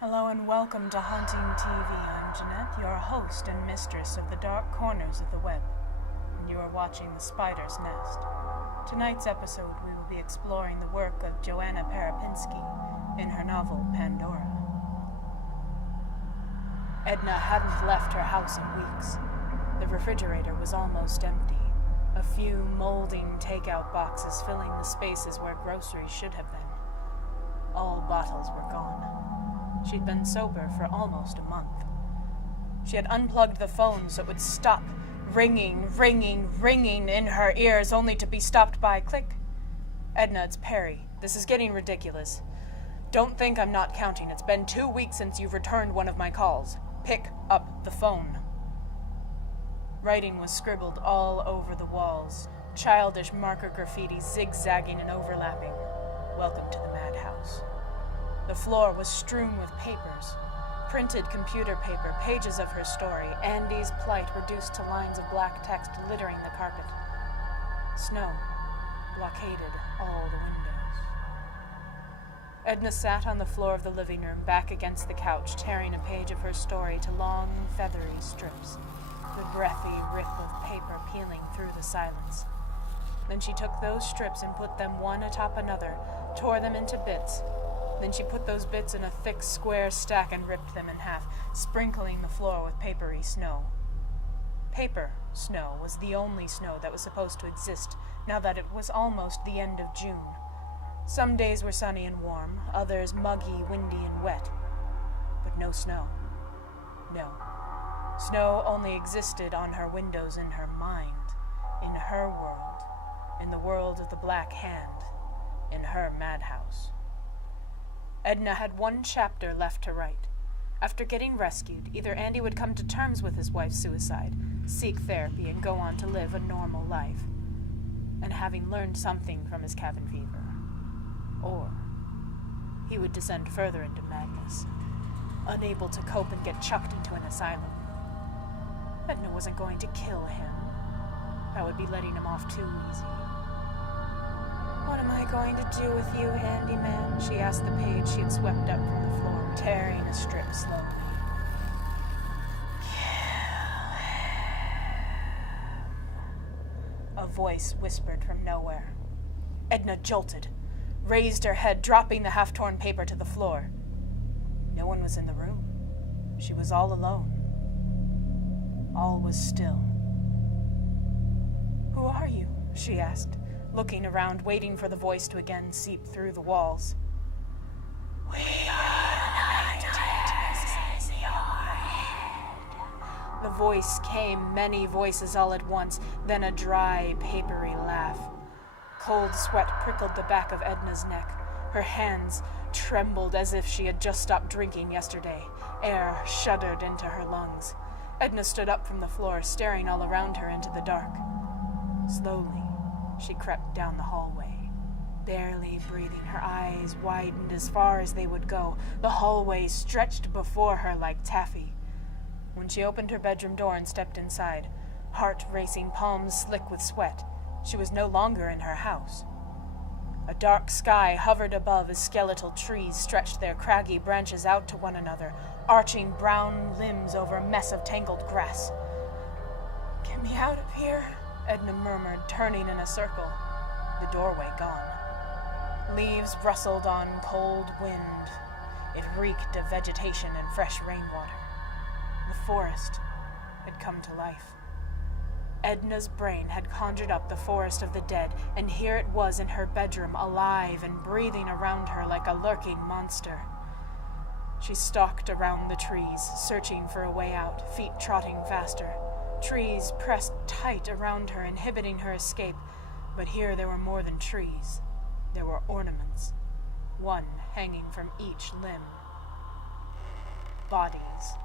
Hello and welcome to Haunting TV. I'm Jeanette, your host and mistress of the dark corners of the web, and you are watching The Spider's Nest. Tonight's episode, we will be exploring the work of Joanna Parypinski in her novel Pandora. Edna hadn't left her house in weeks. The refrigerator was almost empty, a few molding takeout boxes filling the spaces where groceries should have been. All bottles were gone. She'd been sober for almost a month. She had unplugged the phone so it would stop ringing in her ears, only to be stopped by click. Edna, it's Perry. This is getting ridiculous. Don't think I'm not counting. It's been 2 weeks since you've returned one of my calls. Pick up the phone. Writing was scribbled all over the walls, childish marker graffiti zigzagging and overlapping. Welcome to the madhouse. The floor was strewn with papers, printed computer paper, pages of her story, Andy's plight reduced to lines of black text littering the carpet. Snow blockaded all the windows. Edna sat on the floor of the living room, back against the couch, tearing a page of her story to long, feathery strips, the breathy rip of paper peeling through the silence. Then she took those strips and put them one atop another, tore them into bits. Then she put those bits in a thick, square stack and ripped them in half, sprinkling the floor with papery snow. Paper snow was the only snow that was supposed to exist, now that it was almost the end of June. Some days were sunny and warm, others muggy, windy, and wet. But no snow. No. Snow only existed on her windows in her mind, in her world, in the world of the Black Hand, in her madhouse. Edna had one chapter left to write. After getting rescued, either Andy would come to terms with his wife's suicide, seek therapy, and go on to live a normal life, and having learned something from his cabin fever, or he would descend further into madness, unable to cope and get chucked into an asylum. Edna wasn't going to kill him. That would be letting him off too easy. "What am I going to do with you, handyman?" she asked the page she had swept up from the floor, tearing a strip slowly. A voice whispered from nowhere. Edna jolted, raised her head, dropping the half-torn paper to the floor. No one was in the room. She was all alone. All was still. "Who are you?" she asked, looking around, waiting for the voice to again seep through the walls. "We are united in your head." The voice came, many voices all at once, then a dry, papery laugh. Cold sweat prickled the back of Edna's neck. Her hands trembled as if she had just stopped drinking yesterday. Air shuddered into her lungs. Edna stood up from the floor, staring all around her into the dark. Slowly, she crept down the hallway, barely breathing. Her eyes widened as far as they would go. The hallway stretched before her like taffy. When she opened her bedroom door and stepped inside, heart racing, palms slick with sweat, she was no longer in her house. A dark sky hovered above as skeletal trees stretched their craggy branches out to one another, arching brown limbs over a mess of tangled grass. "Get me out of here," Edna murmured, turning in a circle. The doorway gone. Leaves rustled on cold wind. It reeked of vegetation and fresh rainwater. The forest had come to life. Edna's brain had conjured up the forest of the dead, and here it was in her bedroom, alive and breathing around her like a lurking monster. She stalked around the trees, searching for a way out, feet trotting faster. Trees pressed tight around her, inhibiting her escape. But here there were more than trees. There were ornaments, one hanging from each limb. Bodies.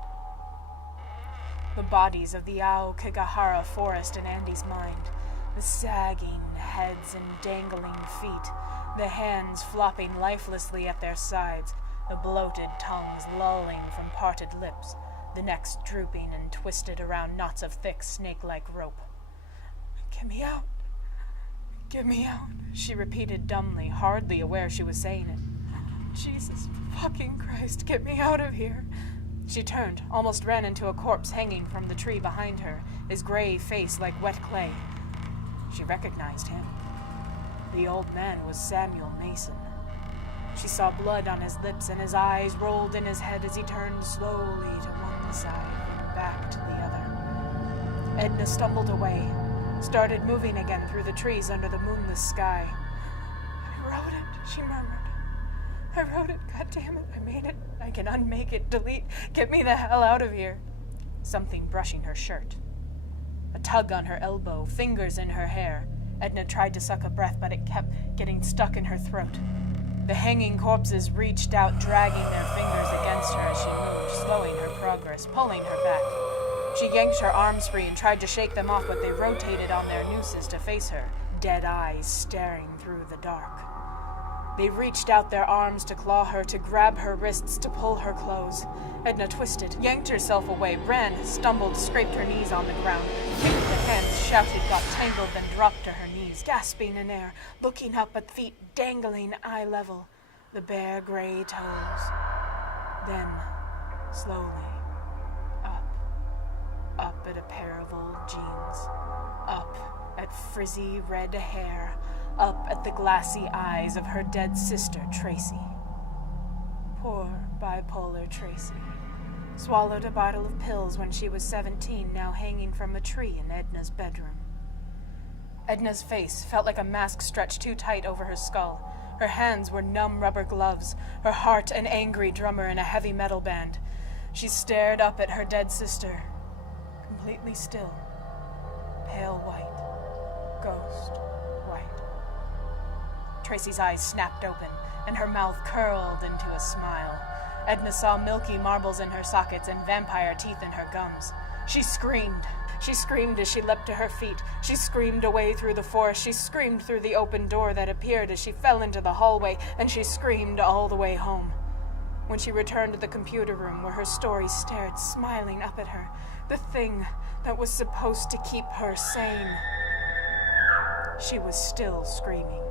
The bodies of the Aokigahara forest in Andy's mind. The sagging heads and dangling feet. The hands flopping lifelessly at their sides. The bloated tongues lolling from parted lips. The necks drooping and twisted around knots of thick, snake-like rope. "Get me out. Get me out," she repeated dumbly, hardly aware she was saying it. Jesus fucking Christ, get me out of here. She turned, almost ran into a corpse hanging from the tree behind her, his gray face like wet clay. She recognized him. The old man was Samuel Mason. She saw blood on his lips, and his eyes rolled in his head as he turned slowly to one side and back to the other. Edna stumbled away, started moving again through the trees under the moonless sky. I wrote it, she murmured. I wrote it, goddammit, I made it. I can unmake it, delete, get me the hell out of here. Something brushing her shirt. A tug on her elbow, fingers in her hair. Edna tried to suck a breath, but it kept getting stuck in her throat. The hanging corpses reached out, dragging their fingers against her as she moved, slowing her progress, pulling her back. She yanked her arms free and tried to shake them off, but they rotated on their nooses to face her, dead eyes staring through the dark. They reached out their arms to claw her, to grab her wrists, to pull her clothes. Edna twisted, yanked herself away, ran, stumbled, scraped her knees on the ground, kicked the hands, shouted, got tangled, then dropped to her knees, gasping in air, looking up at feet dangling eye level, the bare gray toes. Then, slowly, up at a pair of old jeans, up at frizzy red hair, up at the glassy eyes of her dead sister, Tracy. Poor bipolar Tracy. Swallowed a bottle of pills when she was 17, now hanging from a tree in Edna's bedroom. Edna's face felt like a mask stretched too tight over her skull. Her hands were numb rubber gloves, her heart an angry drummer in a heavy metal band. She stared up at her dead sister, completely still, pale white, ghost white. Tracy's eyes snapped open, and her mouth curled into a smile. Edna saw milky marbles in her sockets and vampire teeth in her gums. She screamed. She screamed as she leapt to her feet. She screamed away through the forest. She screamed through the open door that appeared as she fell into the hallway, and she screamed all the way home. When she returned to the computer room where her story stared, smiling up at her, the thing that was supposed to keep her sane, she was still screaming.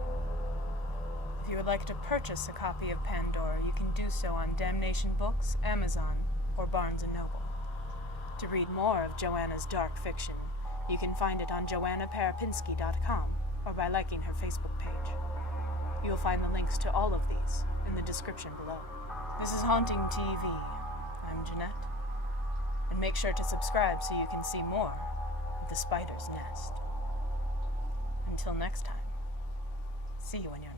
If you would like to purchase a copy of Pandora, you can do so on Damnation Books, Amazon, or Barnes & Noble. To read more of Joanna's dark fiction, you can find it on joannaparypinski.com or by liking her Facebook page. You'll find the links to all of these in the description below. This is Haunting TV. I'm Jeanette. And make sure to subscribe so you can see more of The Spider's Nest. Until next time, see you in your